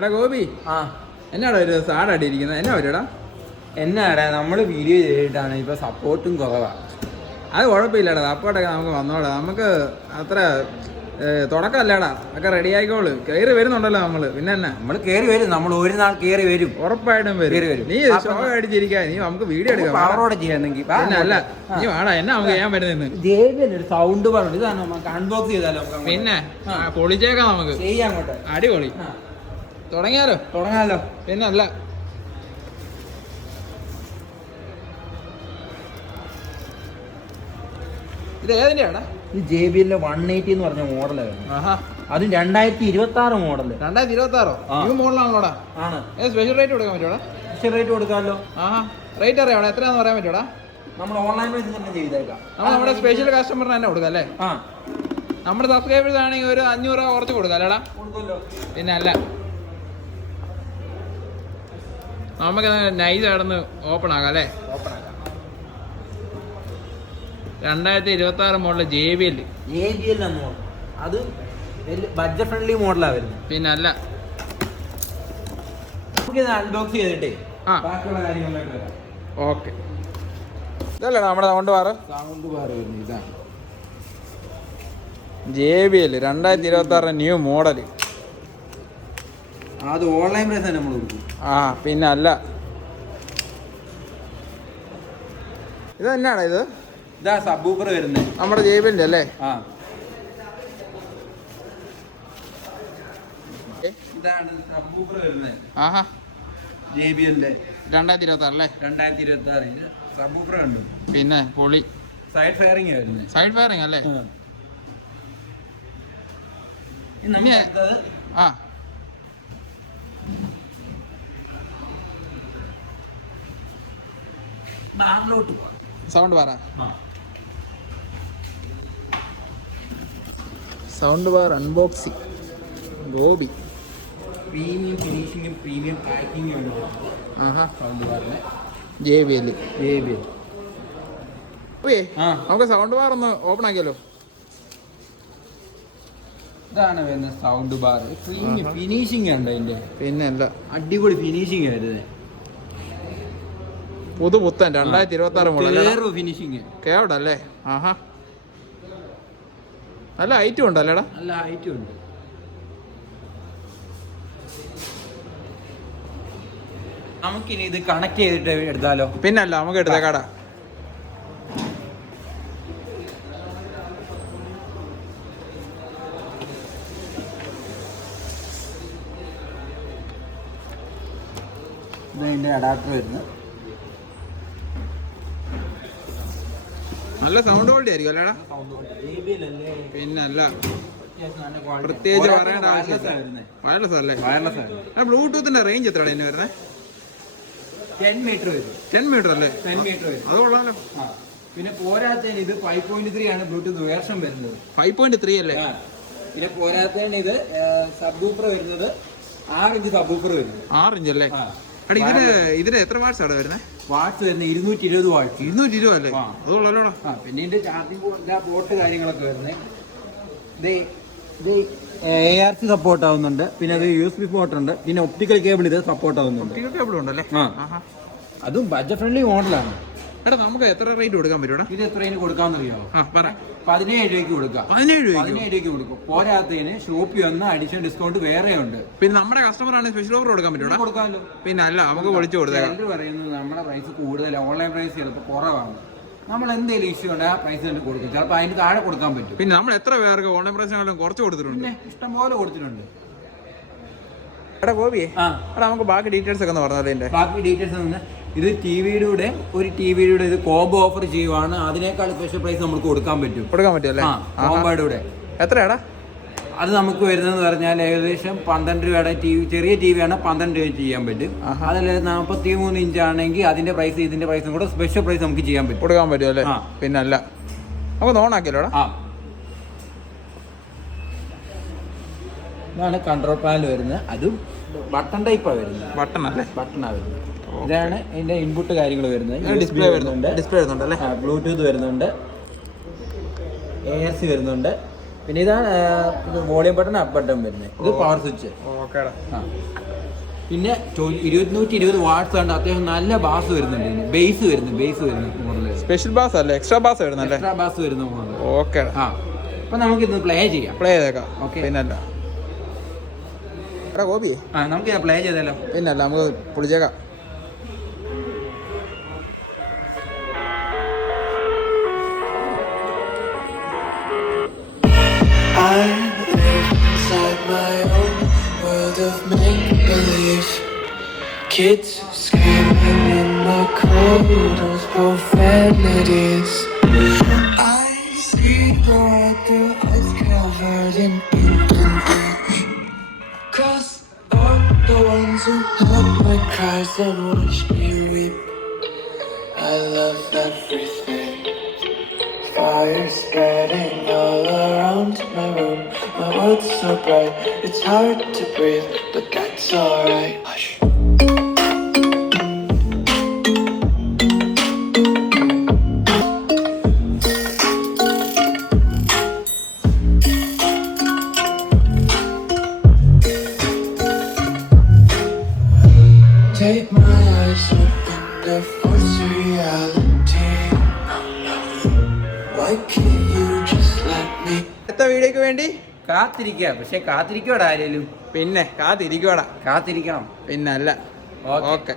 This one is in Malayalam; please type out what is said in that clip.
എടാ ഗോപി, എന്നാടാ ഒരു സാഡായിട്ട് ഇരിക്കുന്നത്? എന്നാ പറ്റൂടാ? എന്നാടാ നമ്മള് വീഡിയോ ചെയ്തിട്ടാണ് ഇപ്പൊ സപ്പോർട്ടും കുറവാ. അത് കുഴപ്പമില്ലടാ, സപ്പോർട്ടൊക്കെ നമുക്ക് വന്നോടാ. നമുക്ക് അത്ര തുടക്കമല്ലേടാ, ഒക്കെ റെഡി ആയിക്കോളൂ. കയറി വരുന്നുണ്ടല്ലോ നമ്മള്. പിന്നെ എന്നാ നമ്മള് കേറി വരും, നമ്മൾ ഒരു നാൾ കേറി വരും, ഉറപ്പായിട്ടും വരും. നീ ഷോ അടിച്ചിരിക്കാ, നീ നമുക്ക് വീഡിയോ എടുക്കാം. പവറോടെ ചെയ്യാന്നെങ്കിൽ അല്ല നീ വേടാ, എന്നാ നമുക്ക് ചെയ്യാൻ പറ്റുന്ന സൗണ്ട് പറഞ്ഞു. ഇതാണ് നമുക്ക് അൺബോക്സ് ചെയ്താലോ? പിന്നെ പൊളിച്ചേക്കാം, നമുക്ക് ചെയ്യാം. അങ്ങോട്ട് അടിപൊളി തുടങ്ങാലോ. പിന്നെ അല്ല ഇത് ഏതിന്റെയാടാ? ഇത് JBL 180 എന്ന് പറഞ്ഞ മോഡലായിരുന്നു. അതും 2026 മോഡല്. 2026 ന്യൂ മോഡലാണല്ലോടാ? ആണ്. സ്പെഷ്യൽ റേറ്റ് കൊടുക്കാൻ പറ്റൂടാ? സ്പെഷ്യൽ റേറ്റ് കൊടുക്കാമല്ലോ. റേറ്റ് അറിയാം, എത്രയാന്ന് പറയാൻ പറ്റൂടാ? നമ്മൾ ഓൺലൈൻ വഴി തന്നെ ചെയ്തേക്കാം. നമ്മൾ നമ്മുടെ സ്പെഷ്യൽ കസ്റ്റമറിന് തന്നെ കൊടുക്കാം അല്ലേ? നമ്മുടെ സബ്സ്ക്രൈബേഴ്സ് ആണെങ്കിൽ ഒരു 500 രൂപ കുറച്ച് കൊടുക്കാം അല്ലേടാ? പിന്നെ അല്ല, നമുക്ക് നൈസ് ആയിടന്ന് ഓപ്പൺ ആക്കാം അല്ലേ? 2026 മോഡല് JBL മോഡൽ. അത് ബഡ്ജറ്റ് ഫ്രണ്ട്ലി മോഡലാണ് വരുന്നത്. പിന്നെ അല്ല, നമുക്കിത് അൺബോക്സ് ചെയ്തിട്ടേ ബാക്കിയുള്ള കാര്യങ്ങളിലേക്ക് വരാം. ഓക്കെ. ഇതല്ലേ നമ്മുടെ സൗണ്ട് ബാർ വരുന്നത്? ഇതാണ് JBL 2026 ന്യൂ മോഡല്. അത് ഓൺലൈൻ പ്രൈസ് തന്നെ നമ്മൾ കൊടുക്കും. പിന്നെ അല്ല, ഇത് തന്നെയാണോ? ഇതാ സബ്ബൂഫർ വരുന്നത് നമ്മുടെ JBL അല്ലേ? ഇതാണ് സബ്ബൂഫർ വരുന്നത്. JBL 2026 അല്ലേ? 2026 സബ്ബൂഫർ കണ്ടു. പിന്നെ പൊളി സൈഡ് ഫയറിംഗ് വരുന്നത്. സൈഡ് ഫയറിംഗ് അല്ലേ? സൗണ്ട് പറ. Sound bar unboxing. Gopi premium ഫിനിഷിങ്ങും പ്രീമിയം പാക്കിങ്ങും ഉണ്ട്. സൗണ്ട് ബാറിന് JBL. നമുക്ക് സൗണ്ട് ബാർ ഒന്ന് ഓപ്പൺ ആക്കിയല്ലോ. ഇതാണ് വരുന്നത് സൗണ്ട് ബാർ. പ്രീമിയം ഫിനിഷിംഗ് ഉണ്ട് അതിന്റെ. പിന്നെ അല്ല, അടിപൊളി ഫിനിഷിംഗ് വരുന്നത്. പുതുപുത്തൻ 2026 മോഡൽ ഫിനിഷിംഗ്. കേവടല്ലേ? നല്ല ഹൈറ്റും ഉണ്ടല്ലേടാ? നല്ല ഹൈറ്റും ഉണ്ട്. നമുക്കിനി ഇത് കണക്ട് ചെയ്തിട്ട് എടുത്താലോ? പിന്നല്ല, നമുക്ക് എടുത്തേക്കാടാ. ഇതിന്റെ അഡാപ്റ്റർ വരുന്നത്. നല്ല സൗണ്ട് ക്വാളിറ്റി ആയിരിക്കും അല്ലേടാ? പിന്നല്ല, പ്രത്യേകിച്ച് പറയേണ്ട ആവശ്യമില്ല. വയർലെസ് അല്ലേ? ബ്ലൂടൂത്തിന്റെ റേഞ്ച് എത്രയാണ് ഇതിന് വരുന്നത്? 10 മീറ്റർ വരും. 10 മീറ്റർ അല്ലേ? 10 മീറ്റർ വരും. അത് കൊള്ളാലോ. പിന്നെ പോരാത്തതിന് ഇത് 5.3 ആണ് ബ്ലൂടൂത്ത് വേർഷൻ വരുന്നത്. 5.3 അല്ലേ? പിന്നെ പോരാത്തതിന് ഇത് സബ്ബൂഫർ വരുന്നത് 6 ഇഞ്ച് സബ്ബൂഫർ വരുന്നത്. 6 ഇഞ്ച് അല്ലേ? ഇതിന് എത്ര വാട്ട്സ് ആണ് വരുന്നത്? വാട്ട്സ് വരുന്നത് 220 വാട്ട്സ്. 220 അല്ലേ? അത് കൊള്ളാലോടാ. പിന്നെ ഇതിന്റെ ചാർജിങ് പോർട്ട് കാര്യങ്ങളൊക്കെ വരുന്നത്. ARC സപ്പോർട്ട് ആവുന്നുണ്ട്. പിന്നെ അത് USB പോർട്ട് ഉണ്ട്. പിന്നെ ഒപ്റ്റിക്കൽ കേബിൾ ഇത് സപ്പോർട്ട് ആവുന്നുണ്ട്. ഒപ്റ്റിക്കൽ കേബിൾ ഉണ്ടല്ലേ? അതും ബഡ്ജറ്റ് ഫ്രണ്ട്ലി മോഡലാണ്. എടാ, നമുക്ക് എത്ര റേറ്റ് കൊടുക്കാൻ പറ്റൂടാ? ഇത് എത്ര കൊടുക്കാമെന്നറിയാമോ? 17 രൂപയ്ക്ക് കൊടുക്കാം. 17 രൂപയ്ക്ക് കൊടുക്കും. പോരാത്തതിന് ഷോപ്പിൽ വന്ന അഡീഷണൽ ഡിസ്കൗണ്ട് വേറെ ഉണ്ട്. പിന്നെ നമ്മുടെ കസ്റ്റമർ ആണ് സ്പെഷ്യൽ ഓഫർ കൊടുക്കാൻ പറ്റൂടാ? കൊടുക്കാമല്ലോ. പിന്നെ അല്ല, നമുക്ക് വിളിച്ചു കൊടുത്തേക്കാം. പറയുന്നത് നമ്മുടെ പ്രൈസ് കൂടുതൽ, ഓൺലൈൻ പ്രൈസ് ചിലപ്പോൾ കുറവാണ്. നമ്മൾ എന്തെങ്കിലും ഇഷ്യൂ ഉണ്ട് ആ പ്രൈസ് തന്നെ കൊടുക്കും. ചിലപ്പോൾ അതിന് താഴെ കൊടുക്കാൻ പറ്റും. പിന്നെ നമ്മൾ എത്ര പേർക്ക് ഓൺലൈൻ പ്രൈസിനെങ്കിലും കുറച്ച് കൊടുത്തിട്ടുണ്ട്? ഇഷ്ടം പോലെ കൊടുത്തിട്ടുണ്ട്. എടാ ഗോപിയെ, നമുക്ക് ബാക്കി ഡീറ്റെയിൽസ് ഒക്കെ ഒന്ന് പറഞ്ഞാൽ. ബാക്കി ഡീറ്റെയിൽസ് ഇത് ടിവിയുടെ ഇത് കോംബോ ഓഫർ ചെയ്യുവാണ്. അതിനേക്കാൾ സ്പെഷ്യൽ പ്രൈസ് നമുക്ക് കൊടുക്കാൻ പറ്റും അല്ലേ? കോംബോയുടെ എത്രയാടാ? അത് നമുക്ക് വരുന്നതെന്ന് പറഞ്ഞാൽ ഏകദേശം 12 രൂപയുടെ ചെറിയ TV ആണ് 12 രൂപ ചെയ്യാൻ പറ്റും. അതിൽ 43 ഇഞ്ച് ആണെങ്കിൽ അതിന്റെ പ്രൈസ് ഇതിന്റെ പ്രൈസും കൂടെ സ്പെഷ്യൽ പ്രൈസ് നമുക്ക് ചെയ്യാൻ പറ്റും, കൊടുക്കാൻ പറ്റും അല്ലേ? പിന്നെ അല്ല, നമുക്ക് ഓണാക്കിയല്ലോടാ. ഇതാണ് കൺട്രോൾ പാനൽ വരുന്നത്. അതും ബട്ടൺ ടൈപ്പാണ് വരുന്നത്. ബട്ടണാണ് വരുന്നത്. ഇതാണ് ഇതിന്റെ ഇൻപുട്ട് കാര്യങ്ങൾ വരുന്നത്. ഡിസ്പ്ലേ വരുന്നുണ്ട് അല്ലേ? ബ്ലൂടൂത്ത് വരുന്നുണ്ട്, ARC വരുന്നുണ്ട്. പിന്നെ ഇതാണ് ഇത് വോളിയം ബട്ടൺ അപ്പ് ബട്ടൺ വരുന്നത്. ഇത് പവർ സ്വിച്ച്. ഓക്കേടാ. ആ പിന്നെ 220 വാട്ട്സ് ആണ്. അത്യാവശ്യം നല്ല ബാസ് വരുന്നുണ്ട്. ബേസ് വരുന്നു മോഡല്. സ്പെഷ്യൽ ബാസ് അല്ലേ? എക്സ്ട്രാ ബാസ് വരുന്നല്ലേ? എക്സ്ട്രാ ബാസ് വരുന്ന മോഡൽ. ഓക്കെ. ആ അപ്പൊ നമുക്ക് ഇന്ന് പ്ലേ ചെയ്യാം. പ്ലേ ചെയ്തേക്കാം. ഓക്കെ. പിന്നല്ല എടാ ഗോപി, നമുക്ക് പ്ലേ ചെയ്താലോ? പിന്നല്ല നമുക്ക് പൊളിച്ചേക്കാം. I live inside my own world of make-believe. Kids screaming in the corridors, profanities. I see the world through eyes covered in ink and bleach. Cross out the ones who heard my cries and watched me weep. I love everything. Fire spreading all around my room. My world's so bright, it's hard to breathe, but that's alright. Hush. Take my eyes open to force reality. Why can't you just let me? അടുത്ത വീഡിയോക്ക് വേണ്ടി കാത്തിരിക്കുക. പക്ഷെ കാത്തിരിക്കോടാ ആരേലും? പിന്നെ കാത്തിരിക്കുവാടാ. കാത്തിരിക്കണം. പിന്നല്ല. ഓക്കെ. ഓക്കെ.